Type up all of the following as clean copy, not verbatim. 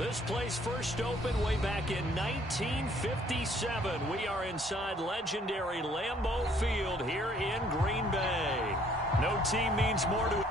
This place first opened way back in 1957. We are inside legendary Lambeau Field here in Green Bay. No team means more to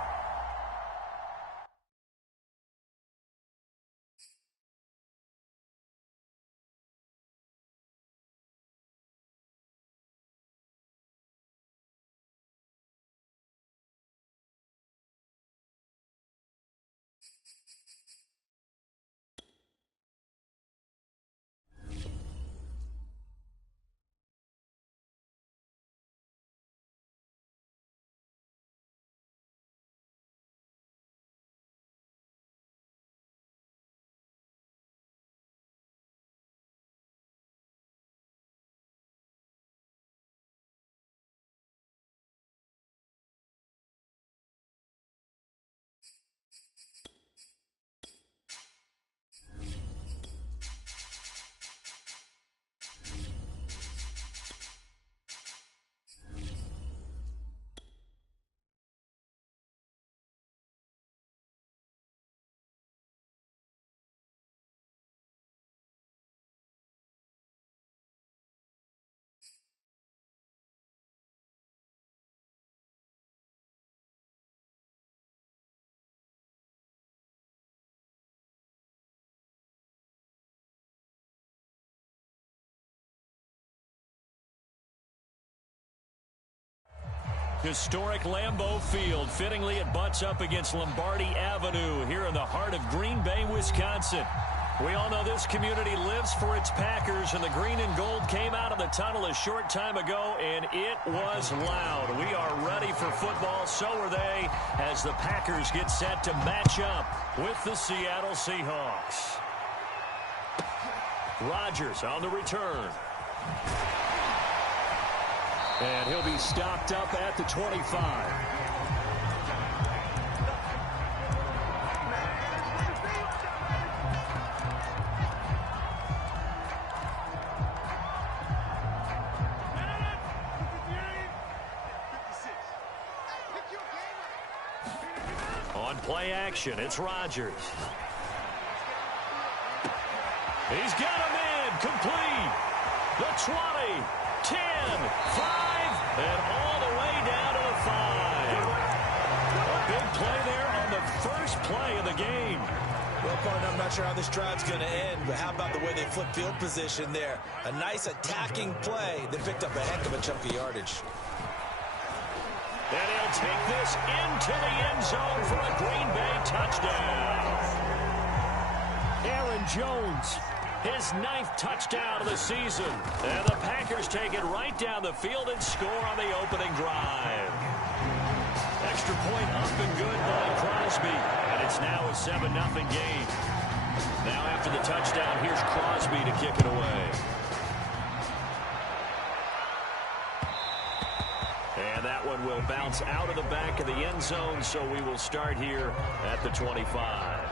historic Lambeau Field. Fittingly, it butts up against Lombardi Avenue here in the heart of Green Bay, Wisconsin. We all know this community lives for its Packers, and the green and gold came out of the tunnel a short time ago, and it was loud. We are ready for football. So are they, as the Packers get set to match up with the Seattle Seahawks. Rodgers on the return. And he'll be stopped up at the 25. On play action, it's Rodgers. He's got him in, complete. The 20, 10, 5. And all the way down to the 5. A big play there on the first play of the game. Well, partner, I'm not sure how this drive's going to end, but how about the way they flipped field position there? A nice attacking play that picked up a heck of a chunk of yardage. And he'll take this into the end zone for a Green Bay touchdown. Aaron Jones. His 9th touchdown of the season. And the Packers take it right down the field and score on the opening drive. Extra point up and good by Crosby. And it's now a 7-0 game. Now after the touchdown, here's Crosby to kick it away. And that one will bounce out of the back of the end zone, so we will start here at the 25.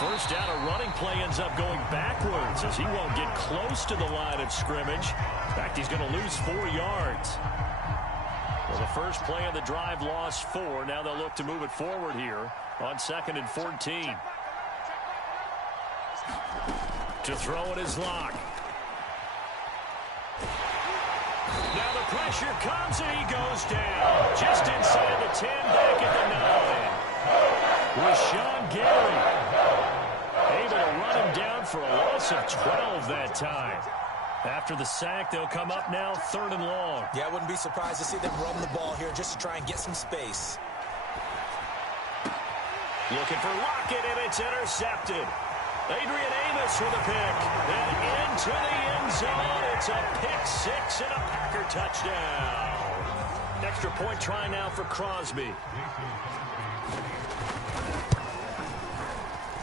First down, a running play ends up going backwards as he won't get close to the line of scrimmage. In fact, he's going to lose 4 yards. Well, the first play of the drive lost 4. Now they'll look to move it forward here on 2nd and 14. To throw it is Locke. Now the pressure comes and he goes down. Just inside the 10, back at the 9. With Sean Gary. Able to run him down for a loss of 12 that time. After the sack, they'll come up now 3rd and long. Yeah, I wouldn't be surprised to see them run the ball here just to try and get some space. Looking for Lockett, and it's intercepted. Adrian Amos with a pick. And into the end zone. It's a pick 6 and a Packer touchdown. Extra point try now for Crosby.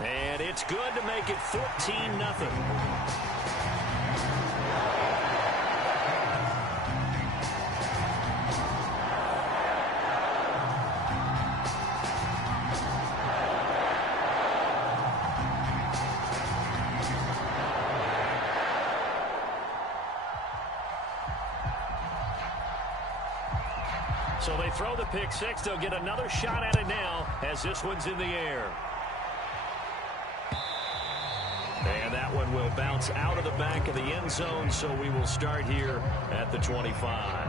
And it's good to make it 14-0. So they throw the pick six. They'll get another shot at it now as this one's in the air. And that one will bounce out of the back of the end zone, so we will start here at the 25.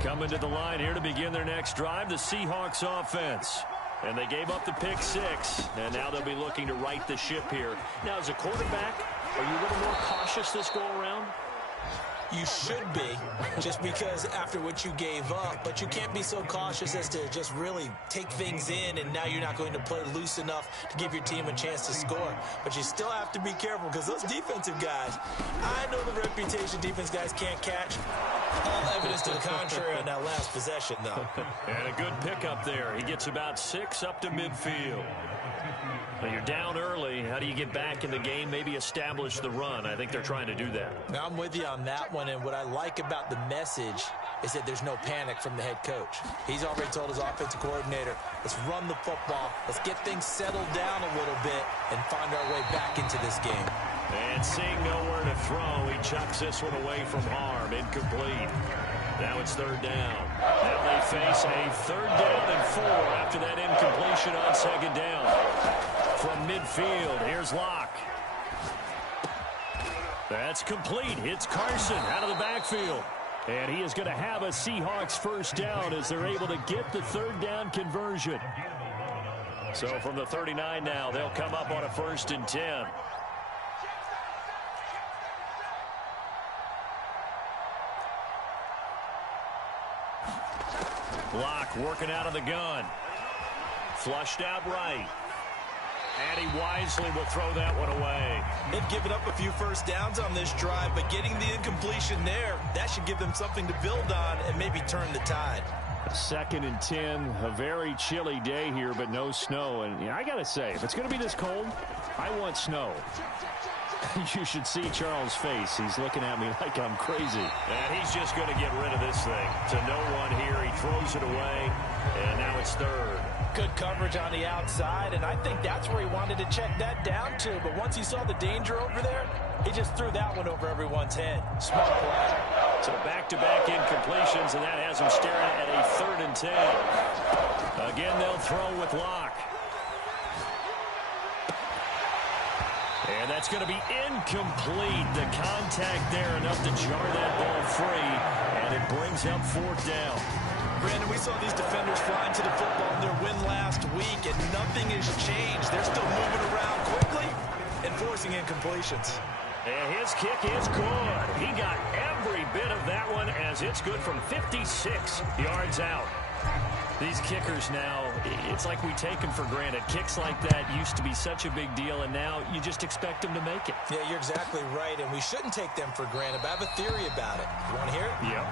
Coming to the line here to begin their next drive, the Seahawks offense. And they gave up the pick six, and now they'll be looking to right the ship here. Now, as a quarterback, are you a little more cautious this go-around? You should be, just because after what you gave up, but you can't be so cautious as to just really take things in, and now you're not going to play loose enough to give your team a chance to score. But you still have to be careful, because those defensive guys, I know the reputation defense guys can't catch. All evidence to the contrary on that last possession, though. And a good pickup there. He gets about 6 up to midfield. Now you're down early. How do you get back in the game, maybe establish the run? I think they're trying to do that. Now, I'm with you on that one, and what I like about the message is that there's no panic from the head coach. He's already told his offensive coordinator, let's run the football, let's get things settled down a little bit and find our way back into this game. And seeing nowhere to throw, he chucks this one away from harm. Incomplete. Now it's third down. Now they face a third down and 4 after that incompletion on second down. From midfield, here's Locke. That's complete. It's Carson out of the backfield. And he is going to have a Seahawks first down as they're able to get the third down conversion. So from the 39 now, they'll come up on a 1st and 10. Locke working out of the gun. Flushed out right. And he wisely will throw that one away. They've given up a few first downs on this drive, but getting the incompletion there, that should give them something to build on and maybe turn the tide. 2nd and 10, a very chilly day here, but no snow. And I got to say, if it's going to be this cold, I want snow. You should see Charles' face. He's looking at me like I'm crazy. And he's just going to get rid of this thing. To no one here. He throws it away, and now it's third. Good coverage on the outside, and I think that's where he wanted to check that down to. But once he saw the danger over there, he just threw that one over everyone's head. Smart play. So back-to-back incompletions, and that has him staring at a 3rd and 10. Again, they'll throw with Locke. And that's going to be incomplete. The contact there enough to jar that ball free, and it brings up 4th down. Brandon, we saw these defenders flying to the football in their win last week, and nothing has changed. They're still moving around quickly and forcing incompletions. And his kick is good. He got every bit of that one as it's good from 56 yards out. These kickers now, it's like we take them for granted. Kicks like that used to be such a big deal, and now you just expect them to make it. Yeah, you're exactly right, and we shouldn't take them for granted, but I have a theory about it. You want to hear it? Yep.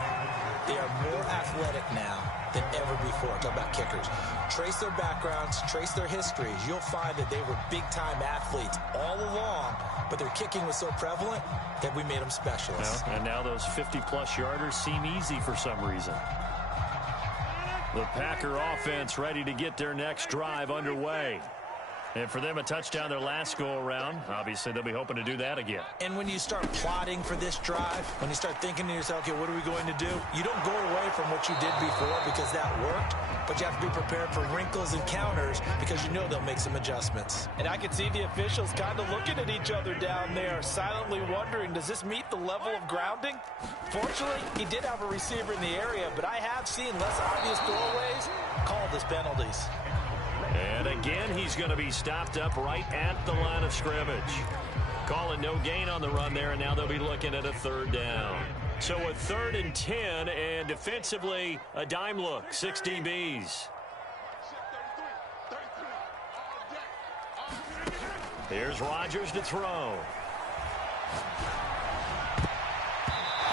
They are more athletic now than ever before. Talk about kickers. Trace their backgrounds, trace their histories. You'll find that they were big-time athletes all along, but their kicking was so prevalent that we made them specialists. Well, and now those 50-plus yarders seem easy for some reason. The Packer offense ready to get their next drive underway. And for them, a touchdown their last go-around. Obviously, they'll be hoping to do that again. And when you start plotting for this drive, when you start thinking to yourself, okay, what are we going to do? You don't go away from what you did before because that worked, but you have to be prepared for wrinkles and counters because you know they'll make some adjustments. And I can see the officials kind of looking at each other down there, silently wondering, does this meet the level of grounding? Fortunately, he did have a receiver in the area, but I have seen less obvious throwaways called as penalties. And again, he's going to be stopped up right at the line of scrimmage. Calling no gain on the run there, and now they'll be looking at a 3rd down. So a 3rd and 10, and defensively, a dime look, 6 DBs. Here's Rodgers to throw.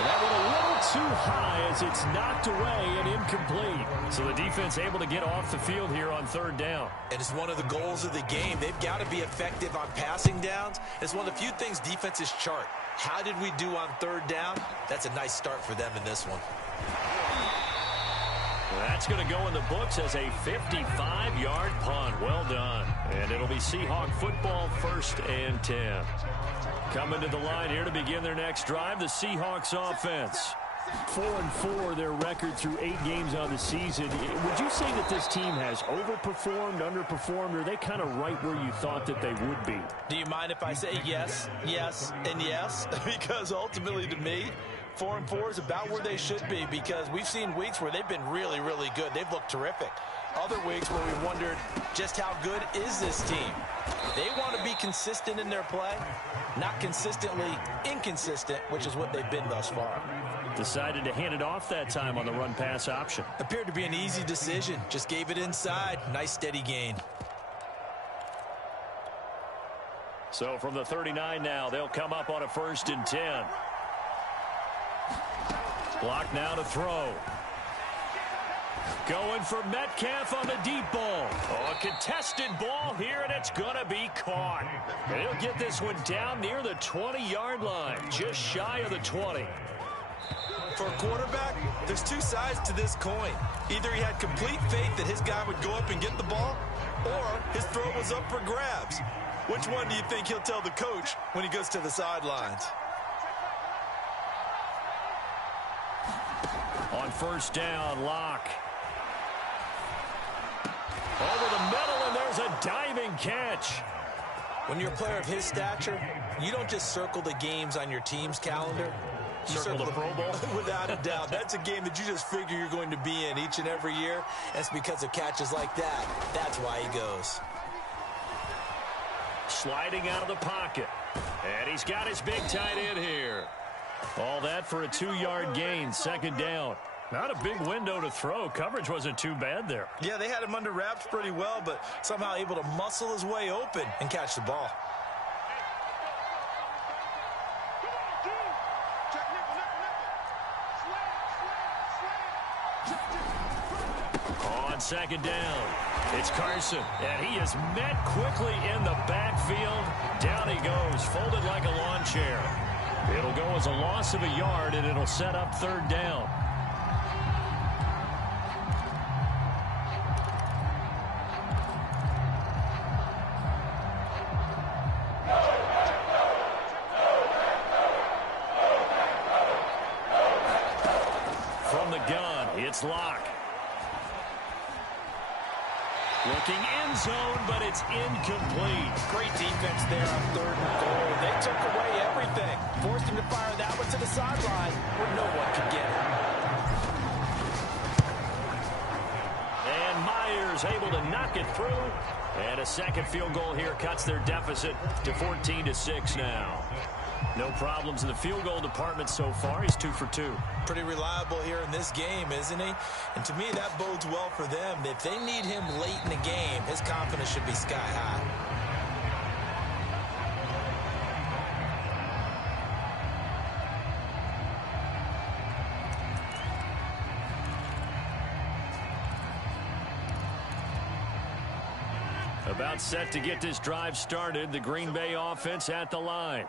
That one a little too high as it's knocked away and incomplete. So the defense able to get off the field here on 3rd down. And it's one of the goals of the game. They've got to be effective on passing downs. It's one of the few things defenses chart. How did we do on 3rd down? That's a nice start for them in this one. That's going to go in the books as a 55-yard punt. Well done. And it'll be Seahawk football, 1st and 10. Coming to the line here to begin their next drive, the Seahawks offense. 4-4 their record through 8 games on the season. Would you say that this team has overperformed, underperformed, or are they kind of right where you thought that they would be? Do you mind if I say yes, yes, and yes? Because ultimately to me, 4-4 is about where they should be, because we've seen weeks where they've been really, really good. They've looked terrific. Other weeks where we've wondered just how good is this team. They want to be consistent in their play, not consistently inconsistent, which is what they've been thus far. Decided to hand it off that time on the run-pass option. Appeared to be an easy decision. Just gave it inside. Nice steady gain. So from the 39 now, they'll come up on a 1st and 10. Block now to throw. Going for Metcalf on the deep ball. Oh, a contested ball here, and it's going to be caught. And he'll get this one down near the 20-yard line, just shy of the 20. For a quarterback, there's 2 sides to this coin. Either he had complete faith that his guy would go up and get the ball, or his throw was up for grabs. Which one do you think he'll tell the coach when he goes to the sidelines? On 1st down, Locke. Over the middle, and there's a diving catch. When you're a player of his stature, you don't just circle the games on your team's calendar. You circle the Pro Bowl? Without a doubt. That's a game that you just figure you're going to be in each and every year. And it's because of catches like that. That's why he goes. Sliding out of the pocket. And he's got his big tight end here. All that for a 2-yard gain, 2nd down. Not a big window to throw. Coverage wasn't too bad there. Yeah, they had him under wraps pretty well, but somehow able to muscle his way open and catch the ball. On 2nd down, it's Carson, and he is met quickly in the backfield. Down he goes, folded like a lawn chair. It'll go as a loss of a yard, and it'll set up 3rd down. From the gun, it's Locke. Looking end zone, but it's incomplete. Great defense there on 3rd and goal. They took away everything. Forced him to fire that one to the sideline where no one could get it. And Myers able to knock it through. And a 2nd field goal here cuts their deficit to 14-6 now. No problems in the field goal department so far. He's 2 for 2. Pretty reliable here in this game, isn't he? And to me, that bodes well for them. If they need him late in the game, his confidence should be sky high. About set to get this drive started. The Green Bay offense at the line.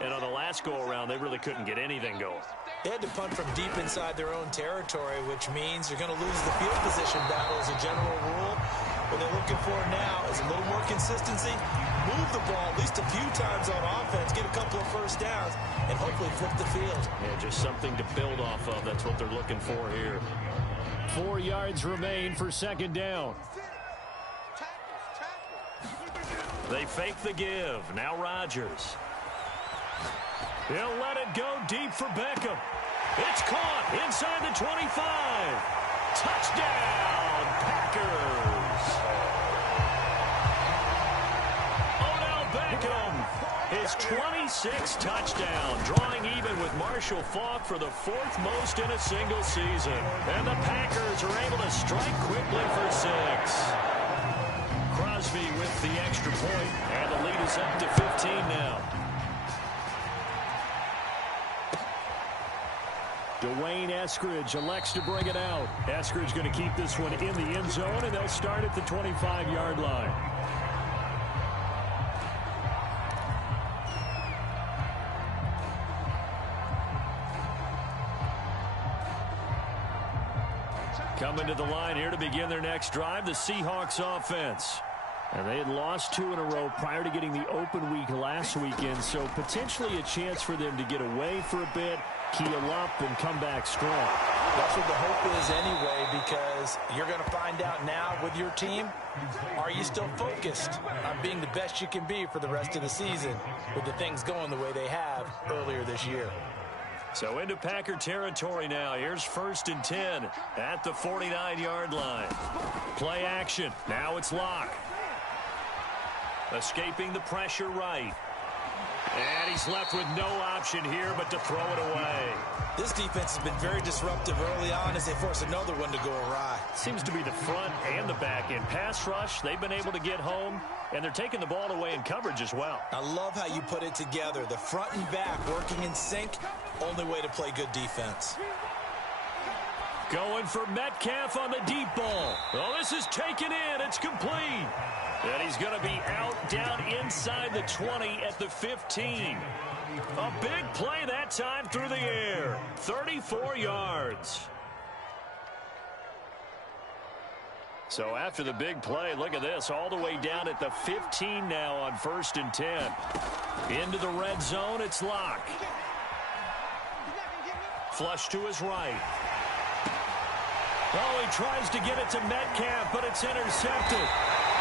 And on the last go-around, they really couldn't get anything going. They had to punt from deep inside their own territory, which means they're going to lose the field position battle as a general rule. What they're looking for now is a little more consistency, move the ball at least a few times on offense, get a couple of 1st downs, and hopefully flip the field. Yeah, just something to build off of. That's what they're looking for here. 4 yards remain for 2nd down. They fake the give. Now Rodgers. He'll let it go deep for Beckham. It's caught inside the 25. Touchdown, Packers. Odell Beckham, his 26th touchdown, drawing even with Marshall Faulk for the 4th most in a single season. And the Packers are able to strike quickly for 6. Crosby with the extra point, and the lead is up to 15 now. Dwayne Eskridge elects to bring it out. Eskridge going to keep this one in the end zone, and they'll start at the 25-yard line. Coming to the line here to begin their next drive, the Seahawks offense. And they had lost 2 in a row prior to getting the open week last weekend, so potentially a chance for them to get away for a bit, keel up, and come back strong. That's what the hope is anyway, because you're going to find out now with your team, are you still focused on being the best you can be for the rest of the season with the things going the way they have earlier this year? So into Packer territory now. Here's 1st and 10 at the 49-yard line. Play action. Now it's Locke. Escaping the pressure right. And he's left with no option here but to throw it away. This defense has been very disruptive early on as they force another one to go awry. Seems to be the front and the back end. Pass rush, they've been able to get home, and they're taking the ball away in coverage as well. I love how you put it together. The front and back working in sync, only way to play good defense. Going for Metcalf on the deep ball. Oh, this is taken in. It's complete. And he's going to be out down inside the 20 at the 15. A big play that time through the air. 34 yards. So after the big play, look at this. All the way down at the 15 now on 1st and 10. Into the red zone, it's Locke. Flush to his right. Oh, he tries to get it to Metcalf, but it's intercepted.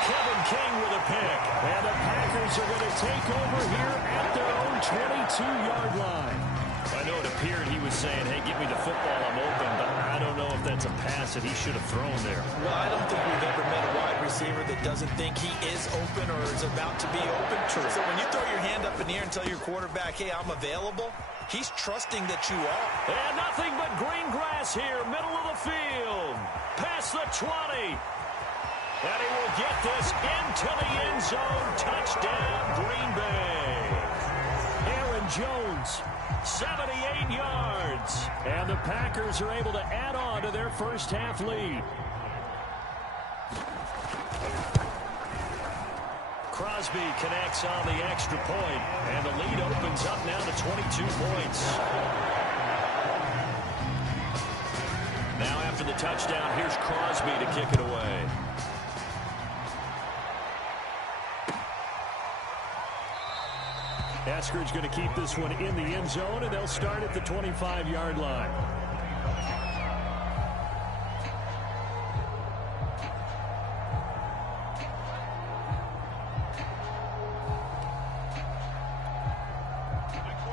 Kevin King with a pick. And the Packers are going to take over here at their own 22-yard line. I know it appeared he was saying, hey, give me the football, I'm open, but I don't know if that's a pass that he should have thrown there. Well, I don't think we've ever met a wide receiver that doesn't think he is open or is about to be open. True. So when you throw your hand up in the air and tell your quarterback, hey, I'm available, he's trusting that you are. And nothing but green grass here, middle of the field. Past the 20. And he will get this into the end zone. Touchdown, Green Bay. Aaron Jones, 78 yards. And the Packers are able to add on to their first half lead. Crosby connects on the extra point, and the lead opens up now to 22 points. Now after the touchdown, here's Crosby to kick it away. Eskridge going to keep this one in the end zone, and they'll start at the 25-yard line.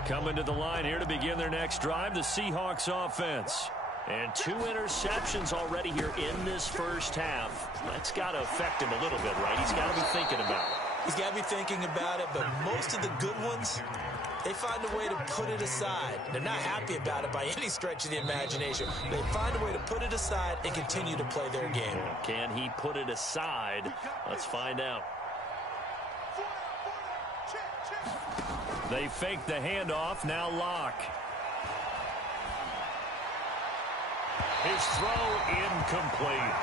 Coming to the line here to begin their next drive, the Seahawks offense. And 2 interceptions already here in this first half. That's got to affect him a little bit, right? He's got to be thinking about it. He's got to be thinking about it, but most of the good ones, they find a way to put it aside. They're not happy about it by any stretch of the imagination. They find a way to put it aside and continue to play their game. Can he put it aside? Let's find out. They fake the handoff. Now Locke. His throw incomplete.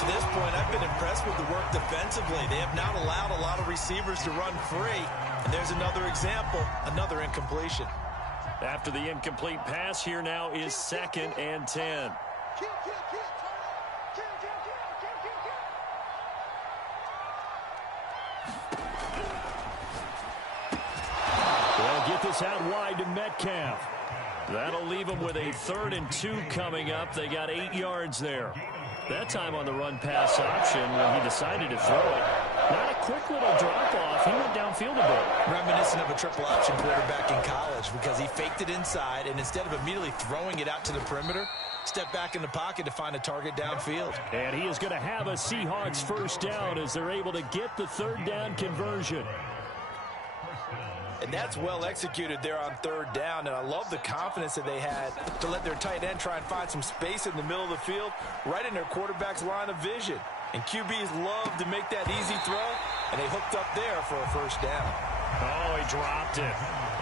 To this point, I've been impressed with the work defensively. They have not allowed a lot of receivers to run free. And there's another example, another incompletion. After the incomplete pass, here now is 2nd and 10. They'll get this out wide to Metcalf. That'll leave them with a 3rd and 2 coming up. They got 8 yards there. That time on the run-pass option when he decided to throw it. Not a quick little drop-off. He went downfield a bit. Reminiscent of a triple-option quarterback in college because he faked it inside, and instead of immediately throwing it out to the perimeter, stepped back in the pocket to find a target downfield. And he is going to have a Seahawks first down as they're able to get the 3rd down conversion. And that's well executed there on 3rd down. And I love the confidence that they had to let their tight end try and find some space in the middle of the field, right in their quarterback's line of vision. And QBs love to make that easy throw, and they hooked up there for a first down. Oh, he dropped it.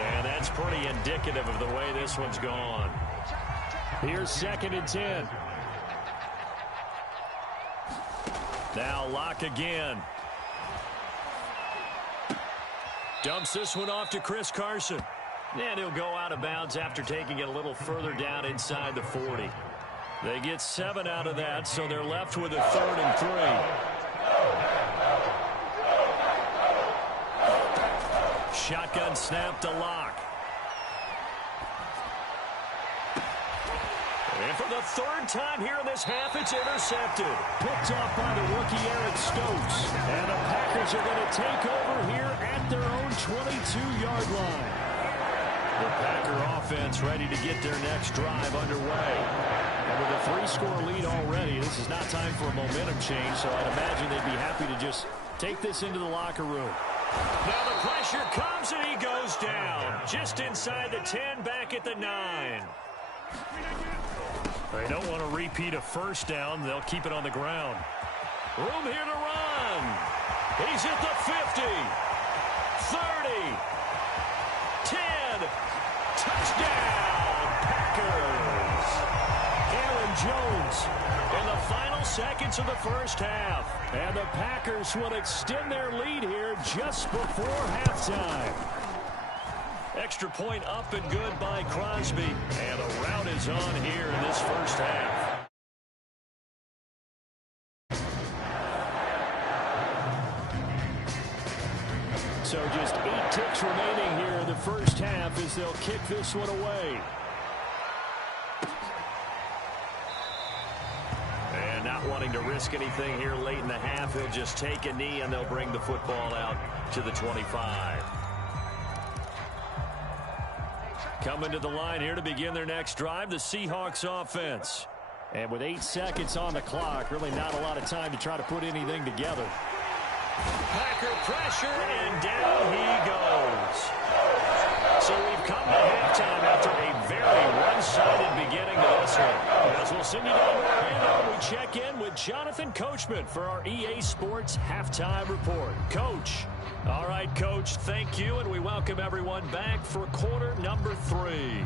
And that's pretty indicative of the way this one's gone. Here's 2nd and 10. Now Locke again. Dumps this one off to Chris Carson. And he'll go out of bounds after taking it a little further down inside the 40. They get 7 out of that, so they're left with a 3rd and 3. Shotgun snap to Locke. And for the 3rd time here in this half, it's intercepted. Picked off by the rookie Eric Stokes. And the Packers are going to take over here at their own 22-yard line. The Packer offense ready to get their next drive underway. And with a 3-score lead already, this is not time for a momentum change, so I'd imagine they'd be happy to just take this into the locker room. Now the pressure comes and he goes down. Just inside the 10, back at the 9. They don't want to repeat a first down. They'll keep it on the ground. Room here to run. He's at the 50. 30. 10. Touchdown, Packers. Aaron Jones In the final seconds of the first half. and the Packers will extend their lead here just before halftime. Extra point up and good by Crosby. And a rout is on here in this first half. So just 8 ticks remaining here in the first half as they'll kick this one away. And not wanting to risk anything here late in the half, he'll just take a knee and they'll bring the football out to the 25. Coming to the line here to begin their next drive, the Seahawks offense. And with 8 seconds on the clock, really not a lot of time to try to put anything together. Packer pressure, and down he goes. So we've come to halftime after a very one-sided beginning to this one. As we'll send you down to Orlando, we check in with Jonathan Coachman for our EA Sports Halftime Report. Coach. All right, Coach, thank you, and we welcome everyone back for quarter number 3.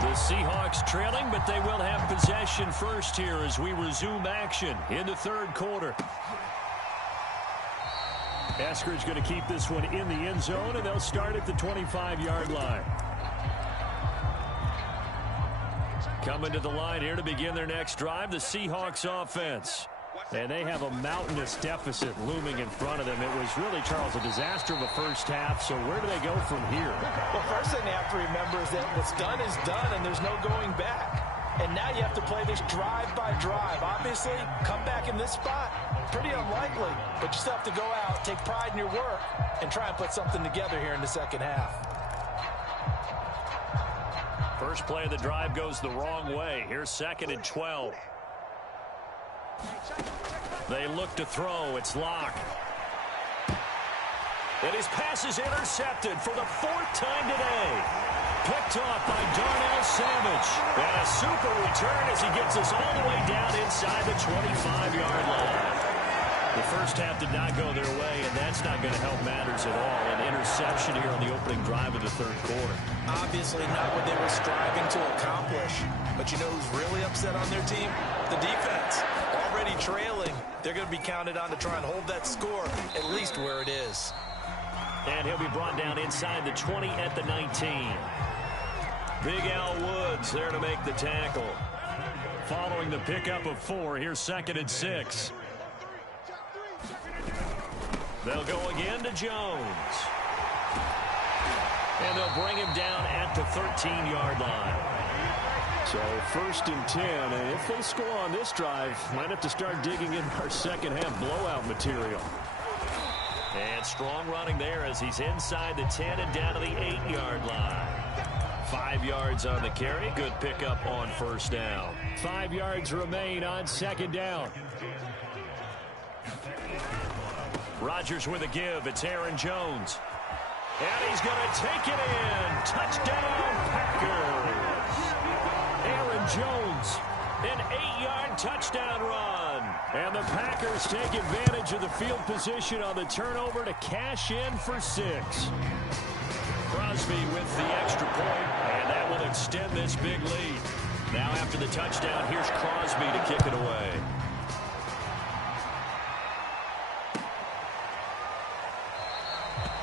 The Seahawks trailing, but they will have possession first here as we resume action in the third quarter. Eskridge going to keep this one in the end zone, and they'll start at the 25-yard line. Coming to the line here to begin their next drive, the Seahawks offense. And they have a mountainous deficit looming in front of them. It was really, Charles, a disaster of a first half, so where do they go from here? Well, first thing they have to remember is that what's done is done, and there's no going back. And now you have to play this drive by drive. Obviously, come back in this spot, pretty unlikely. But you still have to go out, take pride in your work, and try and put something together here in the second half. First play of the drive goes the wrong way. Here's 2nd and 12. They look to throw. It's Locke. And his pass is intercepted for the 4th time today. Picked off by Darnell Savage. And a super return as he gets us all the way down inside the 25-yard line. The first half did not go their way, and that's not going to help matters at all. An interception here on the opening drive of the third quarter. Obviously not what they were striving to accomplish. But you know who's really upset on their team? The defense. Already trailing. They're going to be counted on to try and hold that score at least where it is. And he'll be brought down inside the 20 at the 19. Big Al Woods there to make the tackle. Following the pickup of 4, here's 2nd and 6. They'll go again to Jones. And they'll bring him down at the 13-yard line. So 1st and 10, and if they score on this drive, might have to start digging in our second half blowout material. And strong running there as he's inside the 10 and down to the 8-yard line. 5 yards on the carry. Good pickup on first down. 5 yards remain on 2nd down. Rodgers with a give. It's Aaron Jones. And he's going to take it in. Touchdown, Packers. Aaron Jones, an 8-yard touchdown run. And the Packers take advantage of the field position on the turnover to cash in for 6. Crosby with the extra point, and that will extend this big lead. Now after the touchdown, here's Crosby to kick it away.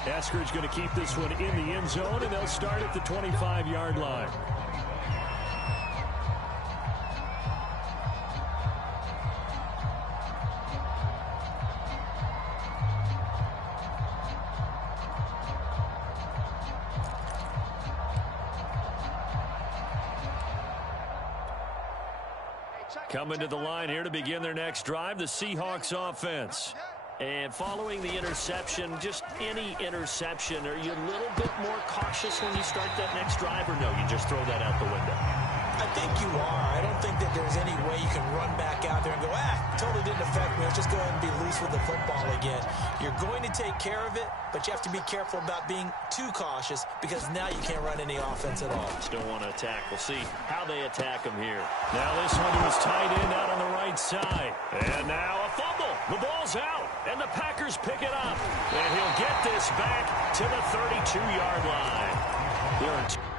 Eskridge going to keep this one in the end zone, and they'll start at the 25-yard line. Coming to the line here to begin their next drive, the Seahawks offense. And following the interception, just any interception, are you a little bit more cautious when you start that next drive, or no, you just throw that out the window? I think you are. I don't think that there's any way you can run back out there and go, totally didn't affect me. Let's just go ahead and be loose with the football again. You're going to take care of it, but you have to be careful about being too cautious because now you can't run any offense at all. Still want to attack. We'll see how they attack him here. Now this one to his tight end out on the right side. And now a fumble. The ball's out, and the Packers pick it up. And he'll get this back to the 32-yard line. There are